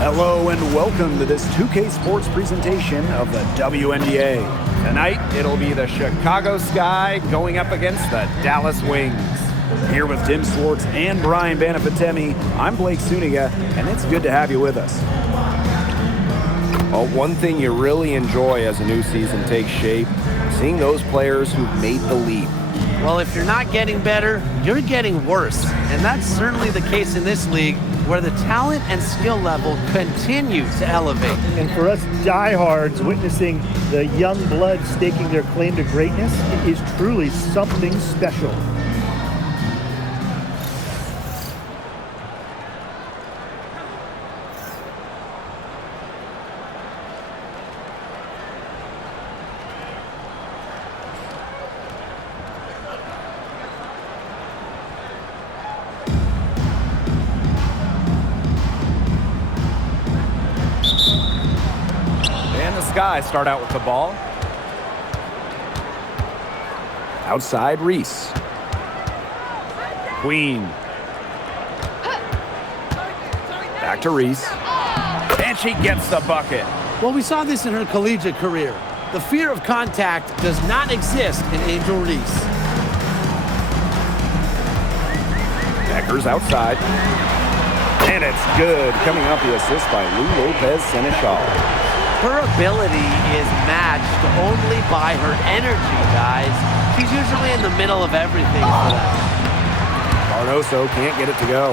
Hello and welcome to this 2K Sports presentation of the WNBA. Tonight, it'll be the Chicago Sky going up against the Dallas Wings. Here with Tim Swartz and Brian Banafitemi, I'm Blake Suniga, and it's good to have you with us. Well, one thing you really enjoy as a new season takes shape, seeing those players who've made the leap. Well, if you're not getting better, you're getting worse. And that's certainly the case in this league, where the talent and skill level continue to elevate. And for us diehards, witnessing the young blood staking their claim to greatness is truly something special. Sky start out with the ball. Outside, Reese. Queen. Back to Reese. And she gets the bucket. Well, we saw this in her collegiate career. The fear of contact does not exist in Angel Reese. Becker's outside. And it's good. Coming up, the assist by Lou Lopez Seneschal. Her ability is matched only by her energy, guys. She's usually in the middle of everything for them. Cardoso can't get it to go.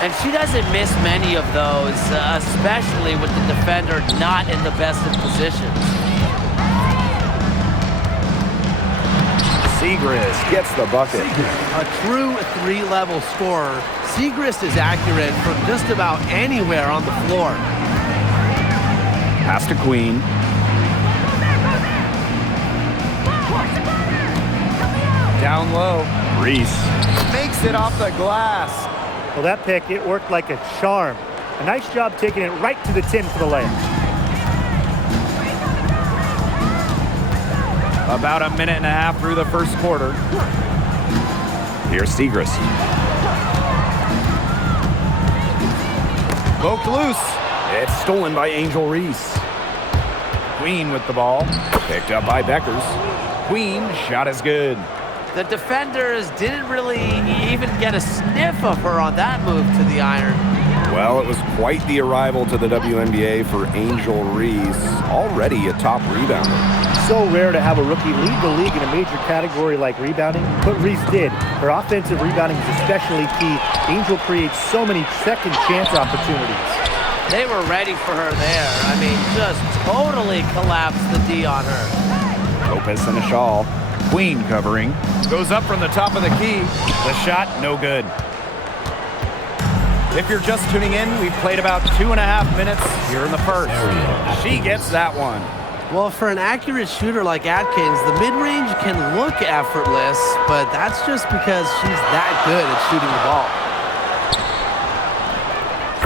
And she doesn't miss many of those, especially with the defender not in the best of positions. Siegrist gets the bucket. A true three-level scorer, Siegrist is accurate from just about anywhere on the floor. Pass to Queen. Down low. Reese makes it off the glass. Well, that pick, it worked like a charm. A nice job taking it right to the tin for the layup. About a minute and a half through the first quarter. Here's Siegrist. Poked loose. It's stolen by Angel Reese. Queen with the ball. Picked up by Beckers. Queen, shot is good. The defenders didn't really even get a sniff of her on that move to the iron. Well, it was quite the arrival to the WNBA for Angel Reese, already a top rebounder. So rare to have a rookie lead the league in a major category like rebounding, but Reese did. Her offensive rebounding is especially key. Angel creates so many second chance opportunities. They were ready for her there. I mean, just totally collapsed the D on her. Lopez Seneschal. Queen covering. Goes up from the top of the key. The shot, no good. If you're just tuning in, we've played about 2.5 minutes here in the first. She gets that one. Well, for an accurate shooter like Atkins, the mid-range can look effortless, but that's just because she's that good at shooting the ball.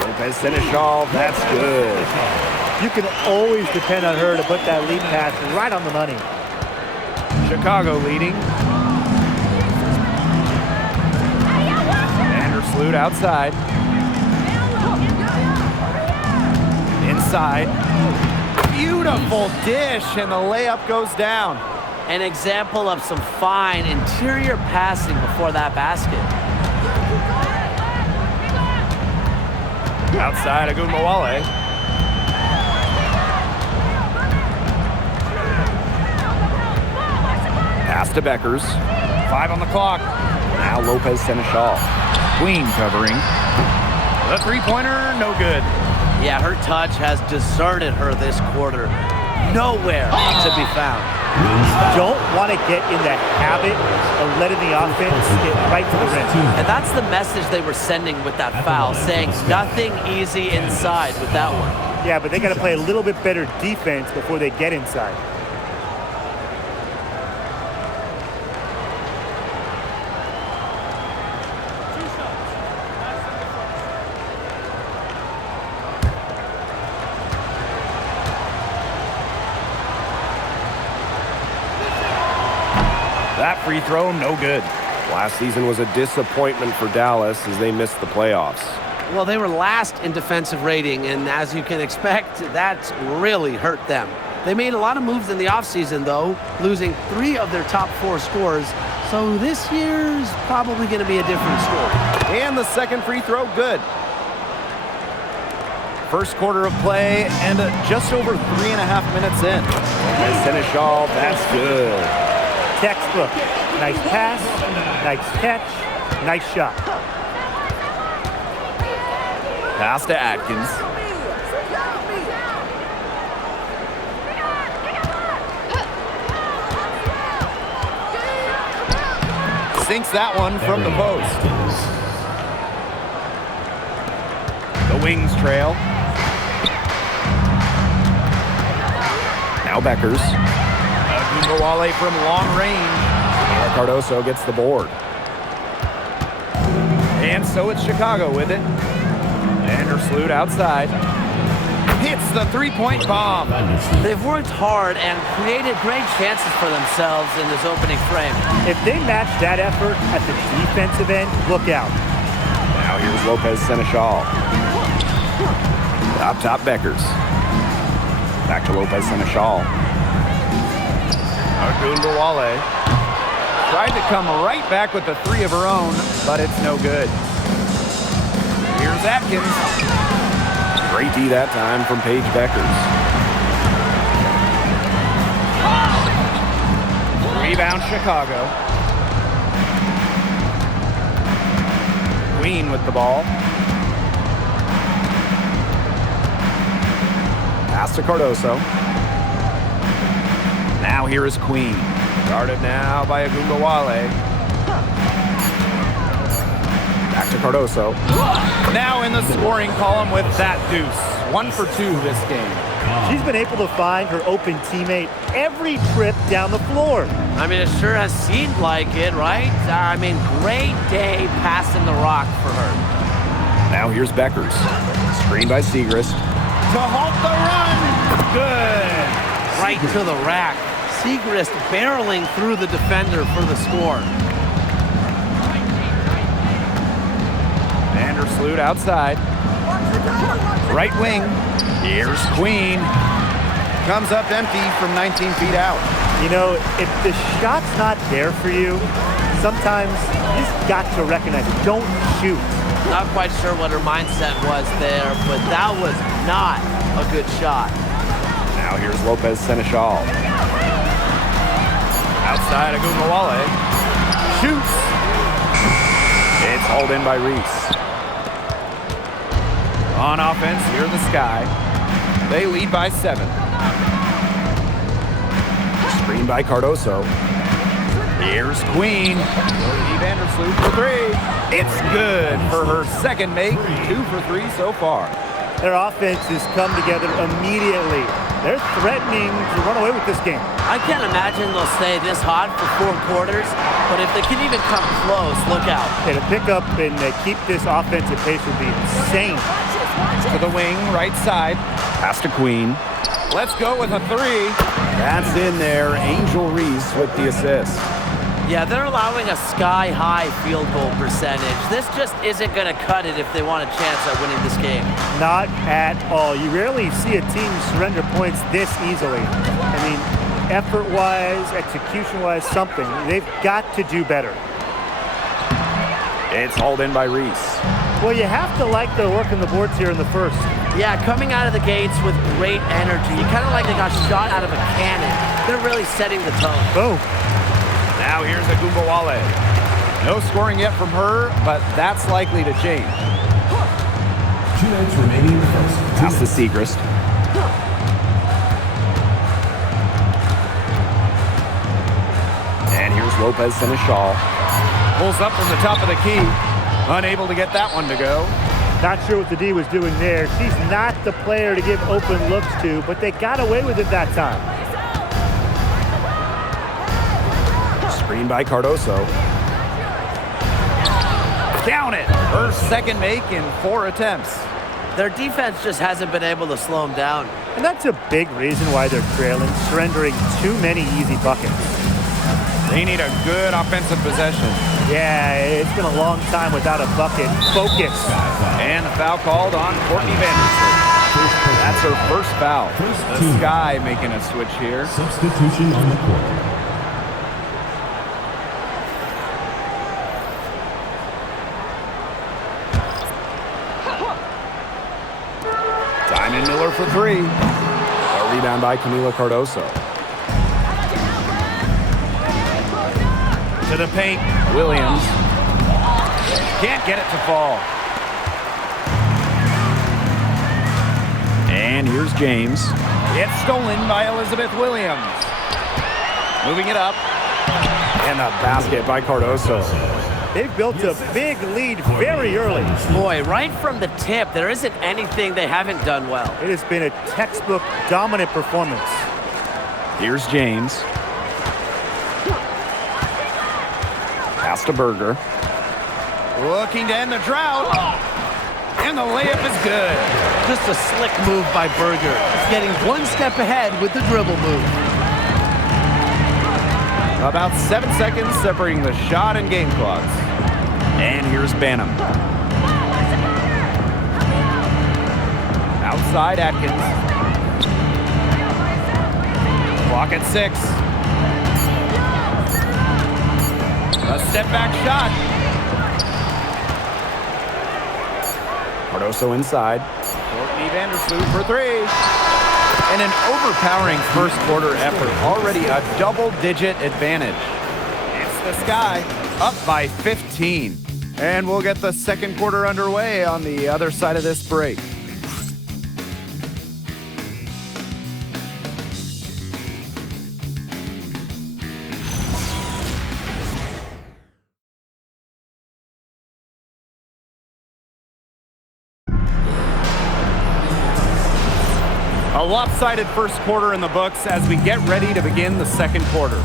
Lopez Seneschal, that's good. You can always depend on her to put that lead pass right on the money. Chicago leading. Vandersloot outside. Inside. Beautiful dish, and the layup goes down. An example of some fine interior passing before that basket. Outside, Agunmawale. Pass to Beckers. 5 on the clock. Now Lopez Seneschal. Queen covering. The three-pointer, no good. Yeah, her touch has deserted her this quarter. Nowhere to be found. Don't want to get in the habit of letting the offense get right to the rim. And that's the message they were sending with that foul, saying nothing easy inside with that one. Yeah, but they got to play a little bit better defense before they get inside. That free throw, no good. Last season was a disappointment for Dallas as they missed the playoffs. Well, they were last in defensive rating, and as you can expect, that's really hurt them. They made a lot of moves in the offseason, though, losing 3 of their top 4 scorers. So this year's probably going to be a different story. And the second free throw, good. First quarter of play and just over 3.5 minutes in. As Seneschal, that's good. Textbook. Nice pass, nice catch, nice shot. Pass to Atkins. Sinks that one from the post. The Wings trail. Now Beckers. Agumbawale from long range. And Cardoso gets the board. And so it's Chicago with it. Vandersloot outside. Hits the three-point bomb. They've worked hard and created great chances for themselves in this opening frame. If they match that effort at the defensive end, look out. Now here's Lopez Seneschal. Top Beckers. Back to Lopez Seneschal. Agumbawale. Tried to come right back with the 3 of her own, but it's no good. Here's Atkins. Great D that time from Paige Beckers. Rebound Chicago. Queen with the ball. Pass to Cardoso. Now here is Queen. Guarded now by Agumbawale. Back to Cardoso. Now in the scoring column with that deuce. 1 for 2 this game. She's been able to find her open teammate every trip down the floor. I mean, it sure has seemed like it, right? I mean, great day passing the rock for her. Now here's Beckers. Screen by Segrist. To halt the run. Good. Right to the rack. Segrist barreling through the defender for the score. Vandersloot outside. Right wing. Here's Queen. Comes up empty from 19 feet out. You know, if the shot's not there for you, sometimes you just got to recognize it. Don't shoot. Not quite sure what her mindset was there, but that was not a good shot. Now here's Lopez Seneschal. Outside Agumbawale. Shoots. It's hauled in by Reese. On offense, here in the Sky. They lead by 7. Screen by Cardoso. Here's Queen. Vandersloot for 3. It's good for her second make. 2 for 3 so far. Their offense has come together immediately. They're threatening to run away with this game. I can't imagine they'll stay this hot for 4 quarters, but if they can even come close, look out. Okay, to pick up and keep this offensive pace would be insane. To the wing, right side. Pass to Queen. Let's go with a 3. That's in there. Angel Reese with the assist. Yeah, they're allowing a sky-high field goal percentage. This just isn't going to cut it if they want a chance at winning this game. Not at all. You rarely see a team surrender points this easily. I mean, effort-wise, execution-wise, something. They've got to do better. It's hauled in by Reese. Well, you have to like their work on the boards here in the first. Yeah, coming out of the gates with great energy. Kind of like they got shot out of a cannon. They're really setting the tone. Boom. Now here's Agumbawale. No scoring yet from her, but that's likely to change. 2 minutes remaining in the first. Pass to Segrist. And here's Lopez Seneschal. Pulls up from the top of the key. Unable to get that one to go. Not sure what the D was doing there. She's not the player to give open looks to, but they got away with it that time. Screen by Cardoso. Down it. Her second make in 4 attempts. Their defense just hasn't been able to slow them down. And that's a big reason why they're trailing, surrendering too many easy buckets. They need a good offensive possession. Yeah, it's been a long time without a bucket. Focus. And the foul called on Courtney Vanderson. That's her first foul. The Sky making a switch here. Substitution on the court. Diamond Miller for three. A rebound by Camila Cardoso. To the paint, Williams. Can't get it to fall. And here's James. It's stolen by Elizabeth Williams. Moving it up. And a basket by Cardoso. They've built a big lead very early. Boy, right from the tip, there isn't anything they haven't done well. It has been a textbook dominant performance. Here's James. Pass to Berger. Looking to end the drought. And the layup is good. Just a slick move by Berger. Getting one step ahead with the dribble move. About 7 seconds separating the shot and game clocks. And here's Banham. Outside Atkins. Clock at 6. A step back shot. Cardoso inside. Courtney Vandersloot for three. And an overpowering first quarter effort. Already a double-digit advantage. It's the Sky up by 15. And we'll get the second quarter underway on the other side of this break. A lopsided first quarter in the books as we get ready to begin the second quarter.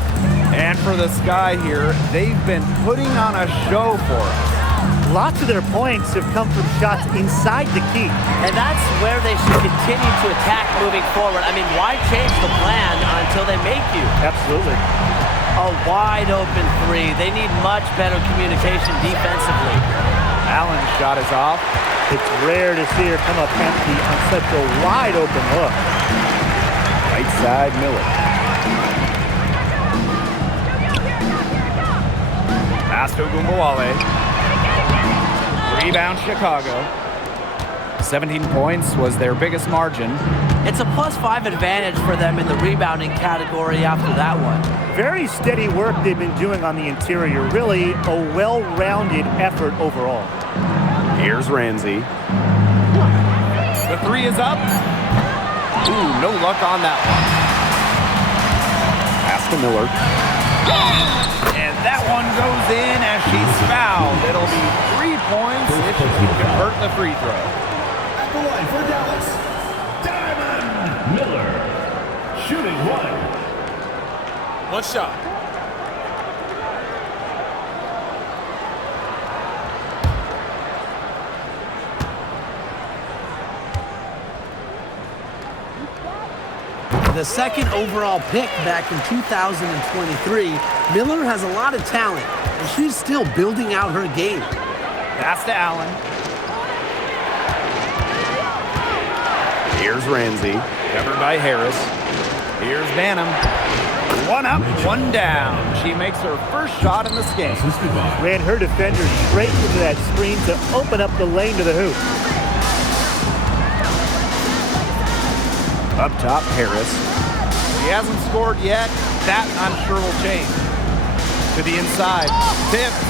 And for the Sky here, they've been putting on a show for us. Lots of their points have come from shots inside the key. And that's where they should continue to attack moving forward. I mean, why change the plan until they make you? Absolutely. A wide open three. They need much better communication defensively. Allen's shot is off. It's rare to see her come up empty on such a wide open look. Right side, Miller. Pass to Gumbawale. Rebound, Chicago. 17 points was their biggest margin. It's a +5 advantage for them in the rebounding category after that one. Very steady work they've been doing on the interior. Really a well-rounded effort overall. Here's Ramsey. The three is up. Ooh, no luck on that one. Pass to Miller. And that one goes in as she's fouled. It'll be 3 points if she can convert the free throw. At the line for Dallas, Diamond Miller. Shooting one. One shot. The second overall pick back in 2023, Miller has a lot of talent, and she's still building out her game. Pass to Allen. Here's Ramsey. Covered by Harris. Here's Banham. One up, one down. She makes her first shot in this game. Assisted by Ran her defender straight into that screen to open up the lane to the hoop. Up top, Harris. He hasn't scored yet. That, I'm sure, will change. To the inside. Tipped.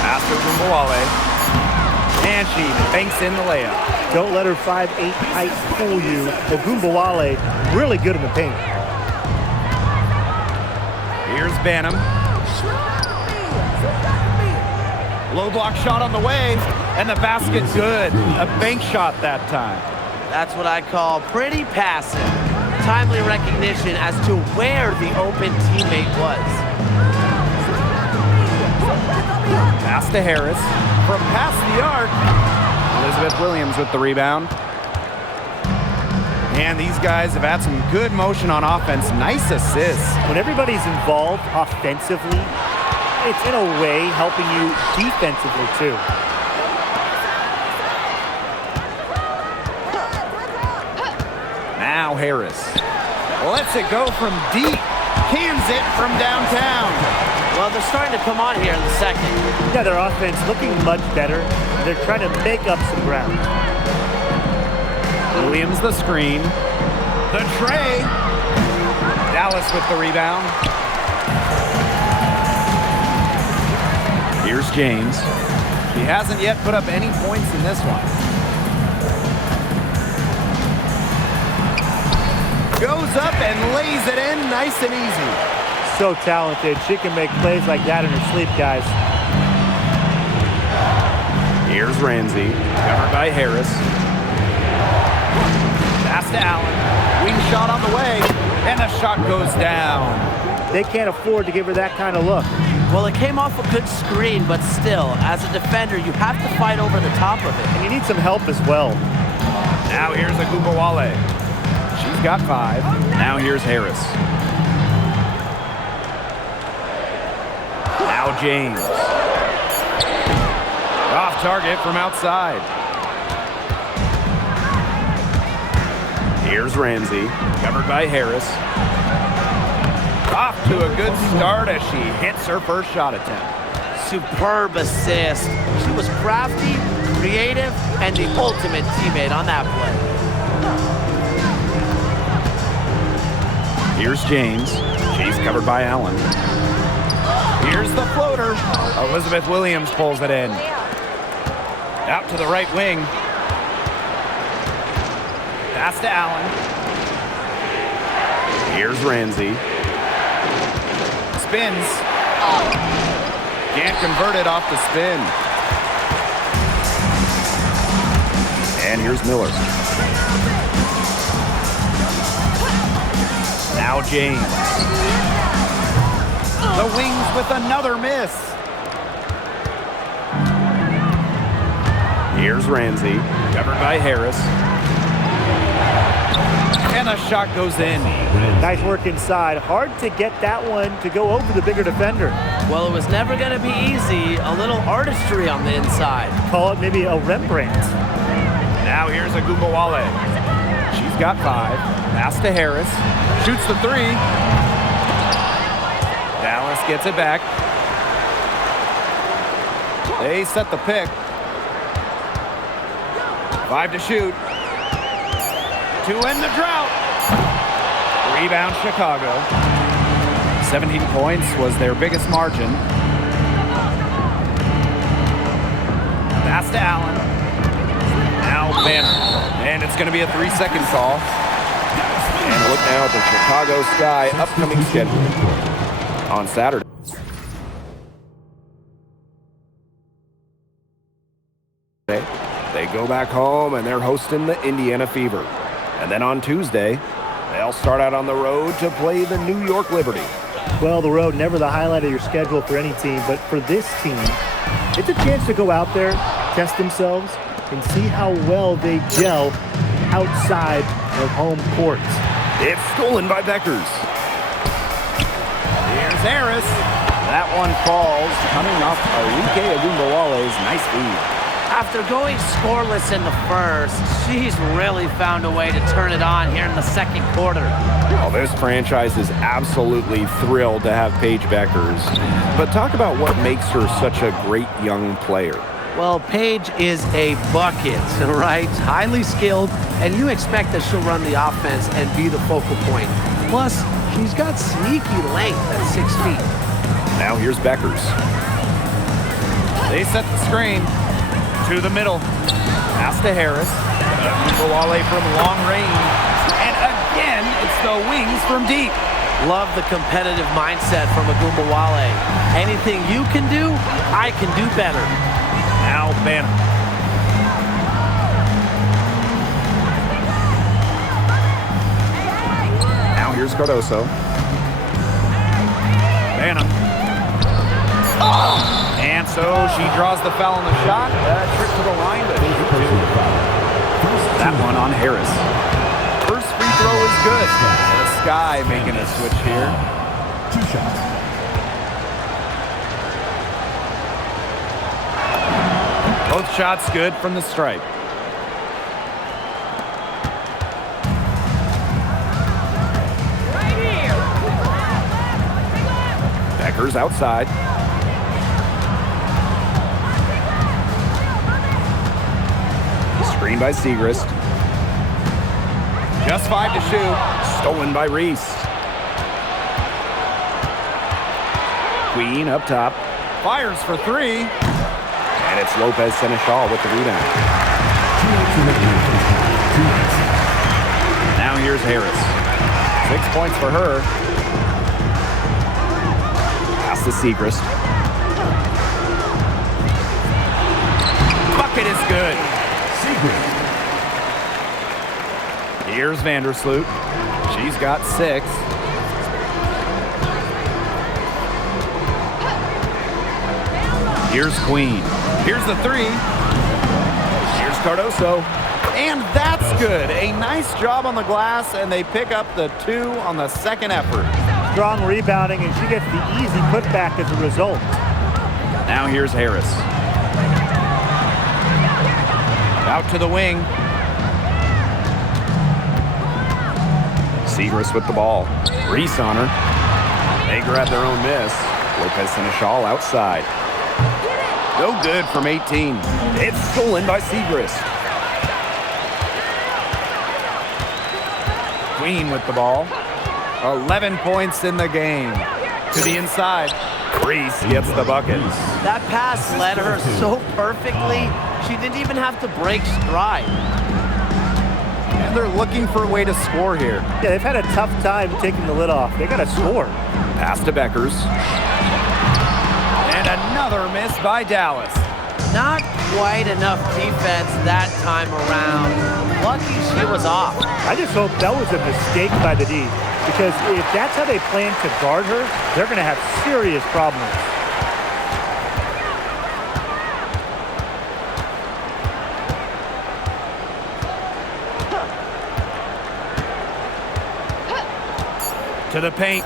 Pass to Gumbawale. And she banks in the layup. Don't let her 5'8" height fool you. Ogunbowale, really good in the paint. Here's Banham. Low block shot on the way, and the basket good. A bank shot that time. That's what I call pretty passive. Timely recognition as to where the open teammate was. Pass to Harris. From past the arc, Elizabeth Williams with the rebound. And these guys have had some good motion on offense. Nice assists. When everybody's involved offensively, it's in a way helping you defensively too. Now Harris lets it go from deep. Cans it from downtown. Well, they're starting to come on here in the second. Yeah, their offense looking much better. They're trying to make up some ground. Williams the screen. The tray. Dallas with the rebound. Here's James. He hasn't yet put up any points in this one. Goes up and lays it in nice and easy. So talented. She can make plays like that in her sleep, guys. Here's Ramsey, covered by Harris. Pass to Allen. Wing shot on the way, and the shot goes down. They can't afford to give her that kind of look. Well, it came off a good screen, but still, as a defender, you have to fight over the top of it. And you need some help as well. Now here's Agumbawale. She's got 5. Now here's Harris. Now James. Off target from outside. Here's Ramsey, covered by Harris. Off to a good start as she hits her first shot attempt. Superb assist. She was crafty, creative, and the ultimate teammate on that play. Here's James. She's covered by Allen. Here's the floater. Elizabeth Williams pulls it in. Out to the right wing. Pass to Allen. Here's Ramsey. Spins. Can't convert it off the spin. And here's Miller. Now James. The Wings with another miss. Here's Ramsey, covered by Harris. And the shot goes in. Nice work inside. Hard to get that one to go over the bigger defender. Well, it was never going to be easy. A little artistry on the inside. Call it maybe a Rembrandt. Now here's Agumbawale. She's got 5. Pass to Harris. Shoots the 3. Dallas gets it back. They set the pick. 5 to shoot. To end the drought. Rebound Chicago. 17 points was their biggest margin. Pass to Allen. Now Banner. And it's going to be a 3-second call. And look now at the Chicago Sky upcoming schedule on Saturday. They go back home and they're hosting the Indiana Fever. And then on Tuesday, they'll start out on the road to play the New York Liberty. Well, the road, never the highlight of your schedule for any team, but for this team, it's a chance to go out there, test themselves, and see how well they gel outside of home courts. It's stolen by Beckers. Here's Harris. That one falls, coming off Arike Agumbawale's nice feed. After going scoreless in the first, she's really found a way to turn it on here in the second quarter. Well, this franchise is absolutely thrilled to have Paige Beckers. But talk about what makes her such a great young player. Well, Paige is a bucket, right? Highly skilled, and you expect that she'll run the offense and be the focal point. Plus, she's got sneaky length at 6 feet. Now here's Beckers. They set the screen. To the middle. Pass to Harris. Agumbawale from long range. And again, it's the Wings from deep. Love the competitive mindset from Agumbawale. Anything you can do, I can do better. Now Banner. Now here's Cardoso. Banner. And so she draws the foul on the shot. Trip to the line, but that one on Harris. First free throw is good. The Sky making a switch here. 2 shots. Both shots good from the stripe. Becker's outside. Screen by Segrist. Just 5 to shoot. Stolen by Reese. Queen up top. Fires for 3. And it's Lopez Seneschal with the rebound. Now here's Harris. 6 points for her. Pass to Segrist. Bucket is good. Here's Vandersloot. She's got 6. Here's Queen. Here's the 3. Here's Cardoso. And that's good. A nice job on the glass, and they pick up the 2 on the second effort. Strong rebounding, and she gets the easy putback as a result. Now here's Harris. Out to the wing. Segrist with the ball. Reese on her. They grab their own miss. Lopez Seneschal outside. No good from 18. It's stolen by Segrist. Queen with the ball. 11 points in the game. To the inside. Reese gets the bucket. That pass led her so perfectly, she didn't even have to break stride. And they're looking for a way to score here. Yeah, they've had a tough time taking the lid off. They got to score. Pass to Beckers. And another miss by Dallas. Not quite enough defense that time around. Lucky she was off. I just hope that was a mistake by the D, because if that's how they plan to guard her, they're going to have serious problems. To the paint.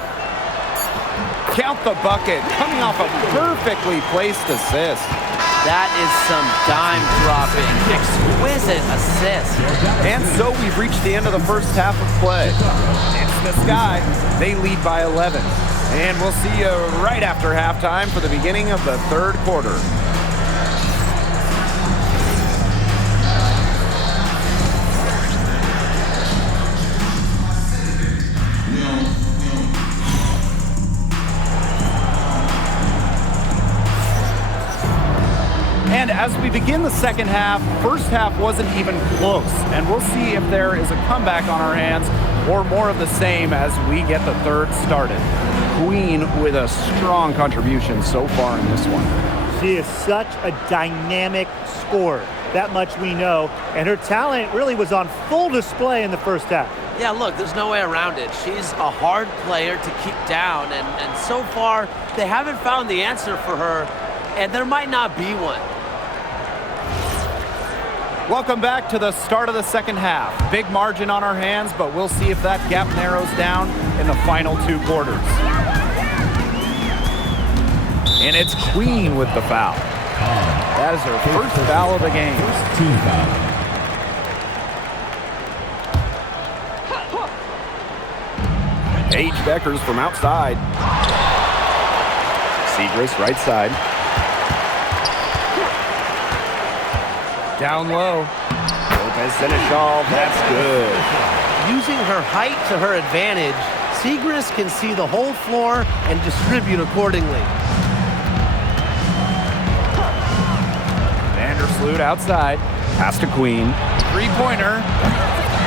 Count the bucket. Coming off a perfectly placed assist. That is some dime dropping, exquisite assist. And so we've reached the end of the first half of play. It's the Sky. They lead by 11. And we'll see you right after halftime for the beginning of the third quarter. And as we begin the second half, first half wasn't even close. And we'll see if there is a comeback on our hands or more of the same as we get the third started. Queen with a strong contribution so far in this one. She is such a dynamic scorer. That much we know. And her talent really was on full display in the first half. Yeah, look, there's no way around it. She's a hard player to keep down. And so far, they haven't found the answer for her. And there might not be one. Welcome back to the start of the second half. Big margin on our hands, but we'll see if that gap narrows down in the final 2 quarters. And it's Queen with the foul. That is her first foul of the game. Team foul. Paige Beckers from outside. Segrist right side. Down low. Lopez Seneschal, that's good. Using her height to her advantage, Segrist can see the whole floor and distribute accordingly. Vandersloot outside. Pass to Queen. 3-pointer.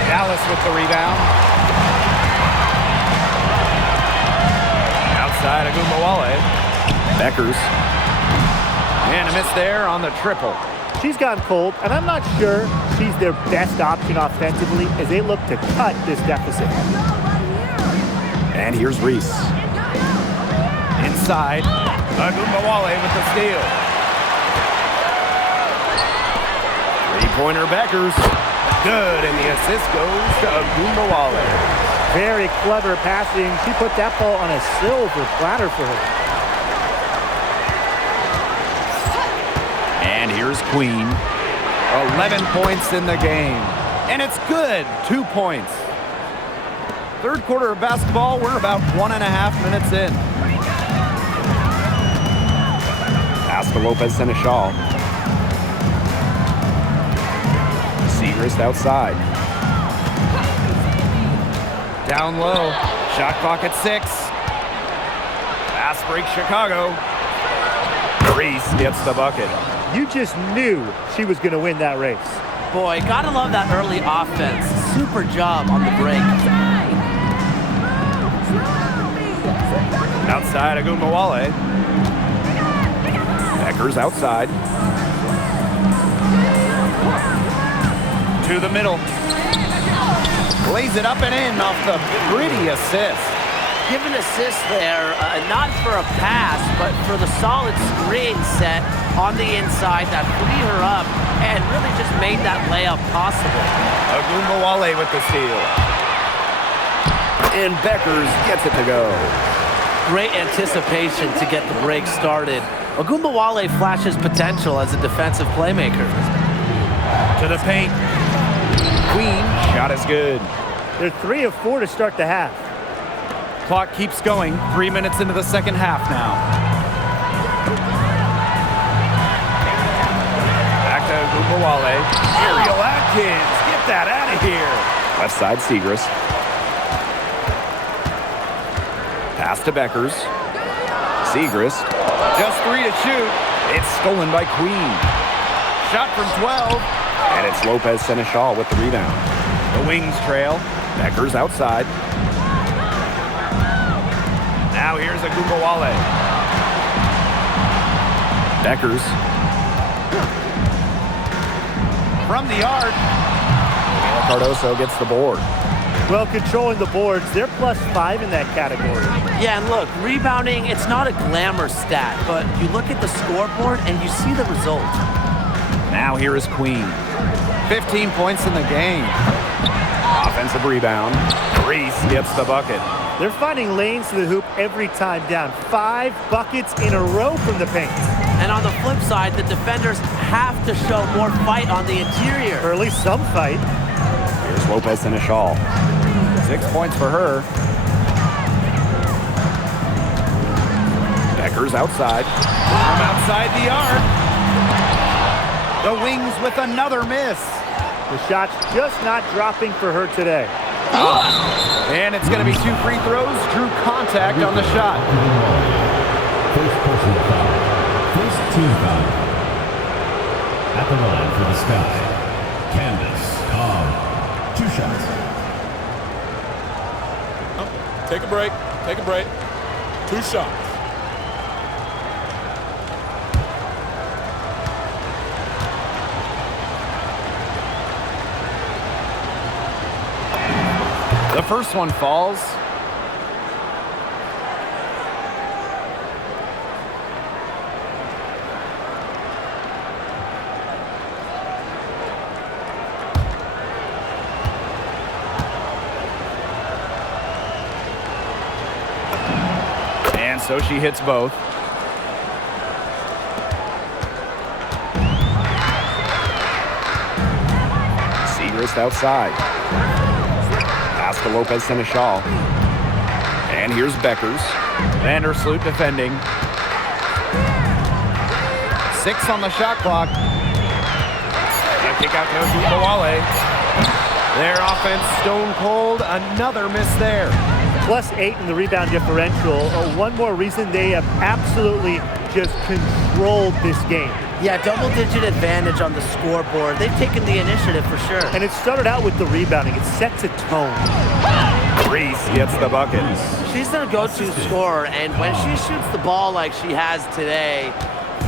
Dallas with the rebound. Outside Agumbawale. Beckers. And a miss there on the triple. She's gotten cold, and I'm not sure she's their best option offensively as they look to cut this deficit. And here's Reese. Inside. Agumbawale with the steal. 3-pointer Beckers. Good, and the assist goes to Agumbawale. Very clever passing. She put that ball on a silver platter for her. And And here's Queen. 11 points in the game. And it's good. 2 points. Third quarter of basketball, we're about 1.5 minutes in. Pass to Lopez Seneschal. Segrist outside. Down low. Shot clock at 6. Fast break Chicago. Reese gets the bucket. You just knew she was going to win that race. Boy, gotta love that early offense. Super job on the break. Outside, Agumbawale. Beckers outside. To the middle. Lays it up and in off the pretty assist. Give an assist there, not for a pass, but for the solid screen set on the inside that freed her up and really just made that layup possible. Agumbawale with the steal. And Beckers gets it to go. Great anticipation to get the break started. Agumbawale flashes potential as a defensive playmaker. To the paint. Queen, shot is good. They're 3 of 4 to start the half. Clock keeps going. 3 minutes into the second half now. Back to Agumbawale. Ariel Atkins, get that out of here. Left side, Segrist. Pass to Beckers. Segrist. Just 3 to shoot. It's stolen by Queen. Shot from 12. And it's Lopez Seneschal with the rebound. The Wings trail. Beckers outside. Now here's Agumbawale. Beckers. From the yard. Cardoso gets the board. Well, controlling the boards, they're +5 in that category. Yeah, and look, rebounding, it's not a glamour stat, but you look at the scoreboard and you see the result. Now here is Queen. 15 points in the game. Offensive rebound. Reese gets the bucket. They're finding lanes to the hoop every time down. 5 buckets in a row from the paint. And on the flip side, the defenders have to show more fight on the interior. Or at least some fight. Here's Lopez Seneschal. 6 points for her. Beckers outside. From outside the arc. The Wings with another miss. The shot's just not dropping for her today. And it's going to be 2 free throws. Drew contact on the shot. First personal foul. First team foul. At the line for the Sky. Candace Cobb. 2 shots. Take a break. Take a break. 2 shots. The first one falls. And so she hits both. Segrist outside. Pass to Lopez Seneschal. And here's Beckers. Vandersloot defending. 6 on the shot clock. A kick out to Agumbawale. Their offense stone cold. Another miss there. +8 in the rebound differential. One more reason they have absolutely just controlled this game. Yeah, double-digit advantage on the scoreboard. They've taken the initiative for sure. And it started out with the rebounding. It sets a tone. Reese gets the bucket. She's their go-to scorer, and when she shoots the ball like she has today,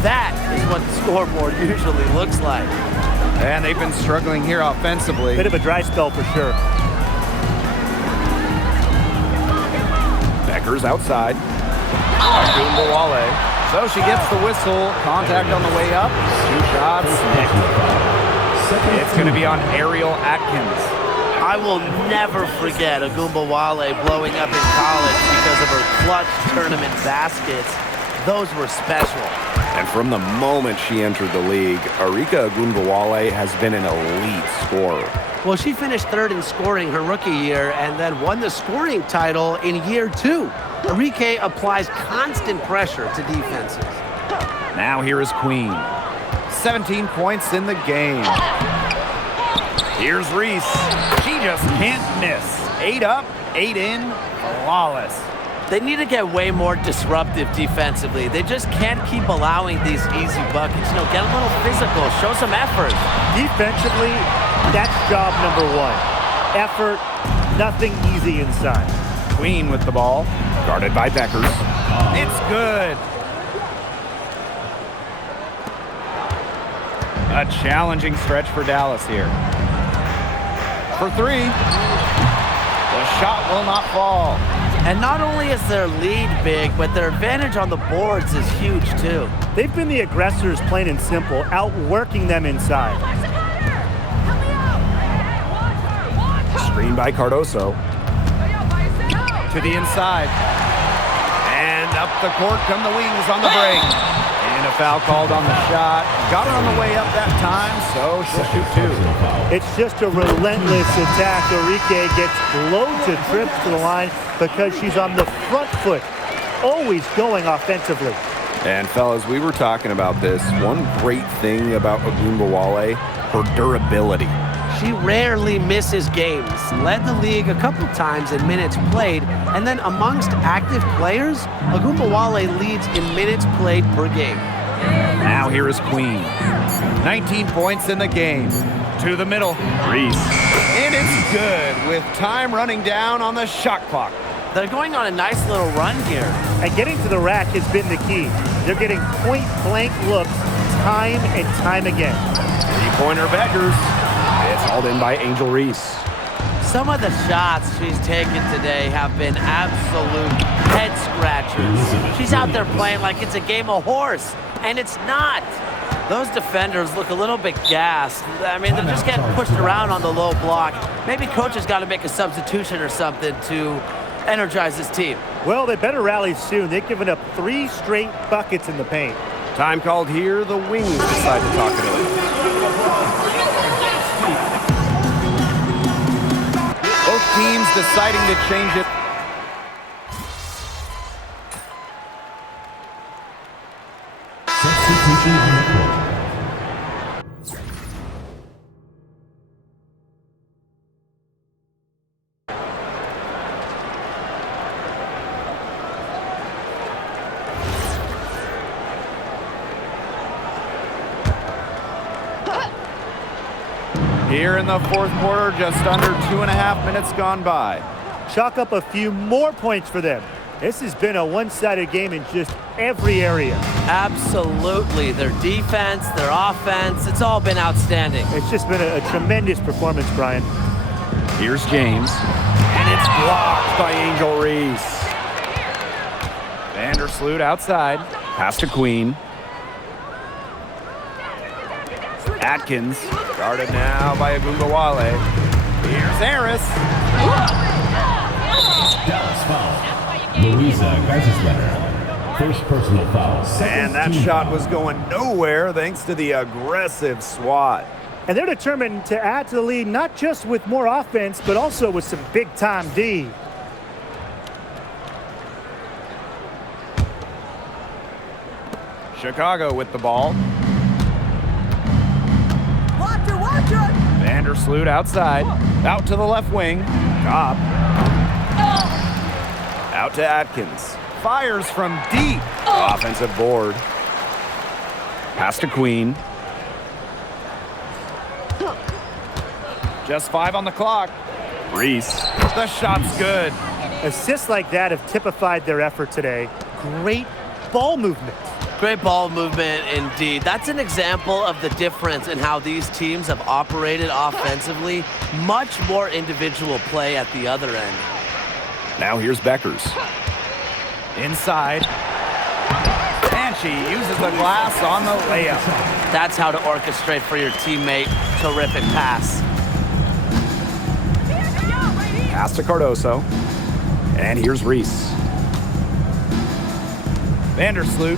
that is what the scoreboard usually looks like. And they've been struggling here offensively. Bit of a dry spell for sure. Beckers outside. Agumbawale. So she gets the whistle. Contact on the way up. 2 shots. It's going to be on Ariel Atkins. I will never forget Agumbawale blowing up in college because of her clutch tournament baskets. Those were special. And from the moment she entered the league, Arika Ogunbowale has been an elite scorer. Well, she finished third in scoring her rookie year and then won the scoring title in year 2. Arike applies constant pressure to defenses. Now here is Queen. 17 points in the game. Here's Reese. She just can't miss. 8 up, 8 in, flawless. They need to get way more disruptive defensively. They just can't keep allowing these easy buckets. You know, get a little physical, show some effort. Defensively, that's job number 1. Effort, nothing easy inside. Queen with the ball. Guarded by Beckers. It's good. A challenging stretch for Dallas here. For 3. The shot will not fall. And not only is their lead big, but their advantage on the boards is huge too. They've been the aggressors, plain and simple, outworking them inside. Screen by Cardoso. To the inside. And up the court come the Wings on the break. And a foul called on the shot. Got her on the way up that time, so she'll shoot 2. It's just a relentless attack. Arike gets loads of trips to the line because she's on the front foot, always going offensively. And fellas, we were talking about this. One great thing about Ogunbowale, her durability. She rarely misses games. Led the league a couple times in minutes played, and then amongst active players, Ogunbowale leads in minutes played per game. Now here is Queen. 19 points in the game. To the middle. Reese. And it's good with time running down on the shot clock. They're going on a nice little run here. And getting to the rack has been the key. They're getting point-blank looks time and time again. 3-pointer Beckers. It's hauled in by Angel Reese. Some of the shots she's taken today have been absolute head scratchers. She's out there playing like it's a game of horse, and it's not. Those defenders look a little bit gassed. I mean, they're just getting pushed around on the low block. Maybe coach has got to make a substitution or something to energize this team. Well, they better rally soon. They've given up 3 straight buckets in the paint. Time called here. The Wings decide to talk it over. Both teams deciding to change it. Substitution on the court. Here in the fourth quarter, just under 2.5 minutes gone by. Chalk up a few more points for them. This has been a one-sided game in just every area. Absolutely. Their defense, their offense, it's all been outstanding. It's just been a tremendous performance, Brian. Here's James. And it's blocked by Angel Reese. Vandersloot outside. Pass to Queen. Atkins. Guarded now by Ogunbowale. Here's Harris. Dallas foul. Louisa Geisesletter. First personal foul. And that shot was going nowhere thanks to the aggressive swat. And they're determined to add to the lead, not just with more offense, but also with some big-time D. Chicago with the ball. Vandersloot outside. Out to the left wing. Cobb. Out to Atkins. Fires from deep. Offensive board. Pass to Queen. Just 5 on the clock. Reese. The shot's good. Assists like that have typified their effort today. Great ball movement. Great ball movement indeed. That's an example of the difference in how these teams have operated offensively. Much more individual play at the other end. Now here's Beckers. Inside. And she uses the glass on the layup. That's how to orchestrate for your teammate. Terrific pass. Pass to Cardoso. And here's Reese. Vandersloot.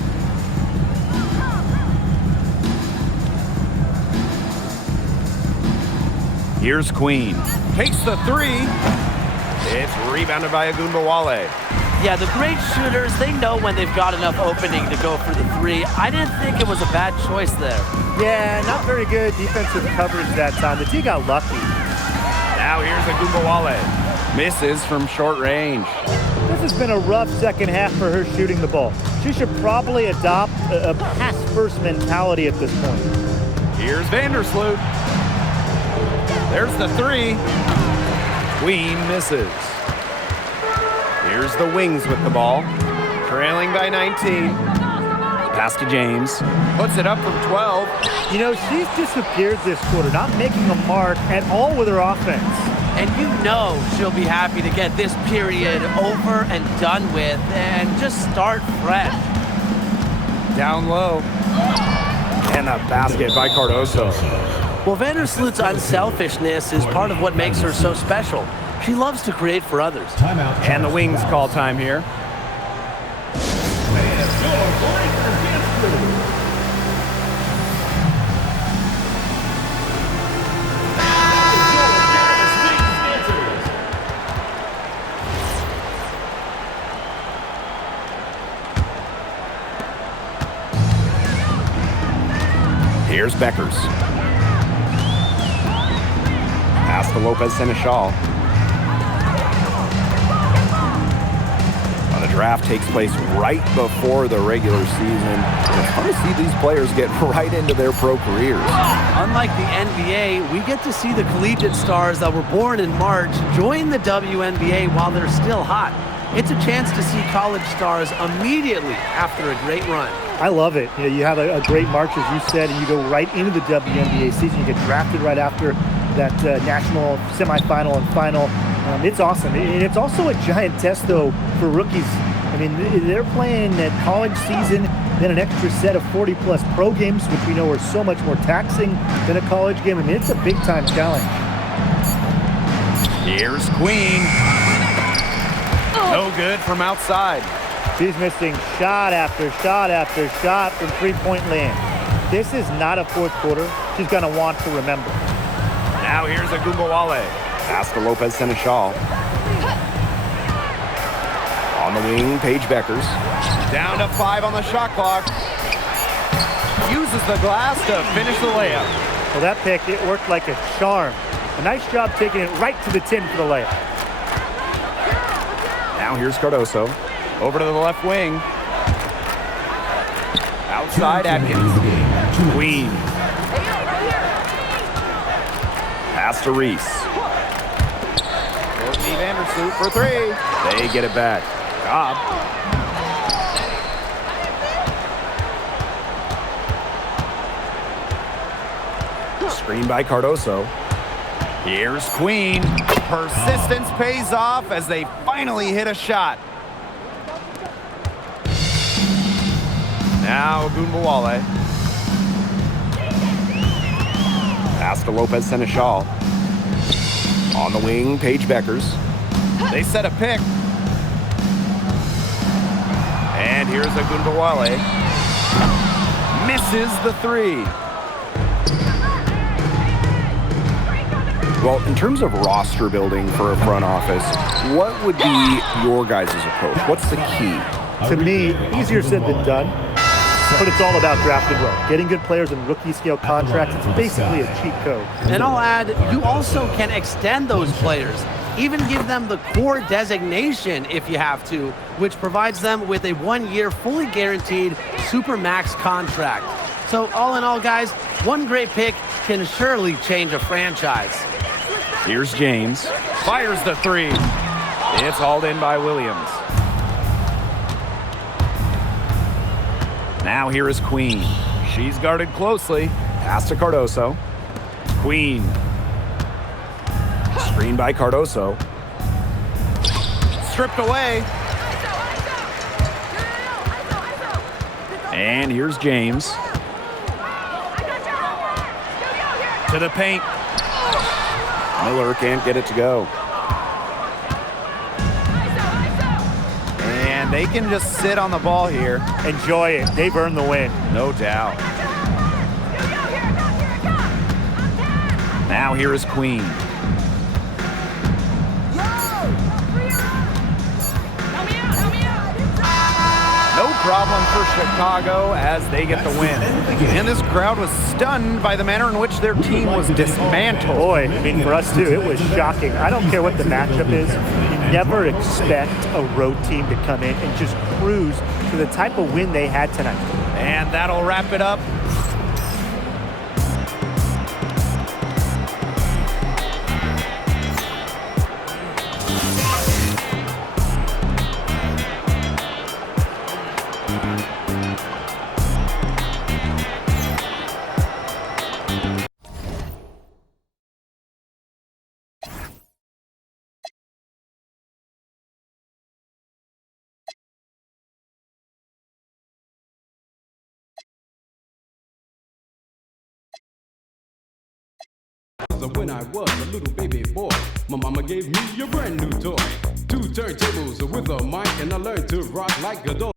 Here's Queen. Takes the three. It's rebounded by Agunbowale. Yeah, the great shooters, they know when they've got enough opening to go for the three. I didn't think it was a bad choice there. Yeah, not very good defensive coverage that time. The T got lucky. Now here's Agunbowale. Misses from short range. This has been a rough second half for her shooting the ball. She should probably adopt a pass-first mentality at this point. Here's Vandersloot. There's the three. Queen misses. Here's the Wings with the ball. Trailing by 19. Pass to James. Puts it up from 12. You know, she's disappeared this quarter, not making a mark at all with her offense. And you know she'll be happy to get this period over and done with and just start fresh. Down low. And a basket by Cardoso. Well, Vandersloot's unselfishness is part of what makes her so special. She loves to create for others. Timeout. And the Wings call time here. Here's Beckers. Pass to Lopez Seneschal. The draft takes place right before the regular season. It's fun to see these players get right into their pro careers. Unlike the NBA, we get to see the collegiate stars that were born in March join the WNBA while they're still hot. It's a chance to see college stars immediately after a great run. I love it. You know, you have a great March, as you said, and you go right into the WNBA season. You get drafted right after that national semifinal and final. It's awesome. And it's also a giant test, though, for rookies. I mean, they're playing that college season, then an extra set of 40-plus pro games, which we know are so much more taxing than a college game. I mean, it's a big-time challenge. Here's Queen. No good from outside. She's missing shot after shot after shot from three-point land. This is not a fourth quarter she's going to want to remember. Now here's Agunbowale. Pass to Lopez Seneschal. On the wing, Paige Beckers. Down to 5 on the shot clock. Uses the glass to finish the layup. Well, that pick, it worked like a charm. A nice job taking it right to the tin for the layup. Now here's Cardoso. Over to the left wing. Outside Atkins. Queen. Pass to Reese. Courtney Vandersloot for three. They get it back. Cobb. Screen by Cardoso. Here's Queen. Persistence pays off as they finally hit a shot. Now Agunbowale. Pass to Lopez Seneschal. On the wing, Paige Beckers. They set a pick. And here's Agunbowale. Misses the three. Well, in terms of roster building for a front office, what would be your guys' approach? What's the key? To me, easier said than done, but it's all about drafting well. Getting good players in rookie-scale contracts, it's basically a cheat code. And I'll add, you also can extend those players. Even give them the core designation if you have to, which provides them with a 1-year fully guaranteed Supermax contract. So all in all, guys, one great pick can surely change a franchise. Here's James. Fires the three. It's hauled in by Williams. Now here is Queen. She's guarded closely. Pass to Cardoso. Queen. Screen by Cardoso. Stripped away. And here's James. To the paint. Miller can't get it to go. And they can just sit on the ball here. Enjoy it. They've earned the win. No doubt. Now Now here is Queen. No problem for Chicago as they get the win. And this crowd was stunned by the manner in which their team was dismantled. Boy, I mean, for us too, it was shocking. I don't care what the matchup is. You never expect a road team to come in and just cruise to the type of win they had tonight. And that'll wrap it up. When I was a little baby boy, my mama gave me a brand new toy. 2 turntables with a mic, and I learned to rock like a dog.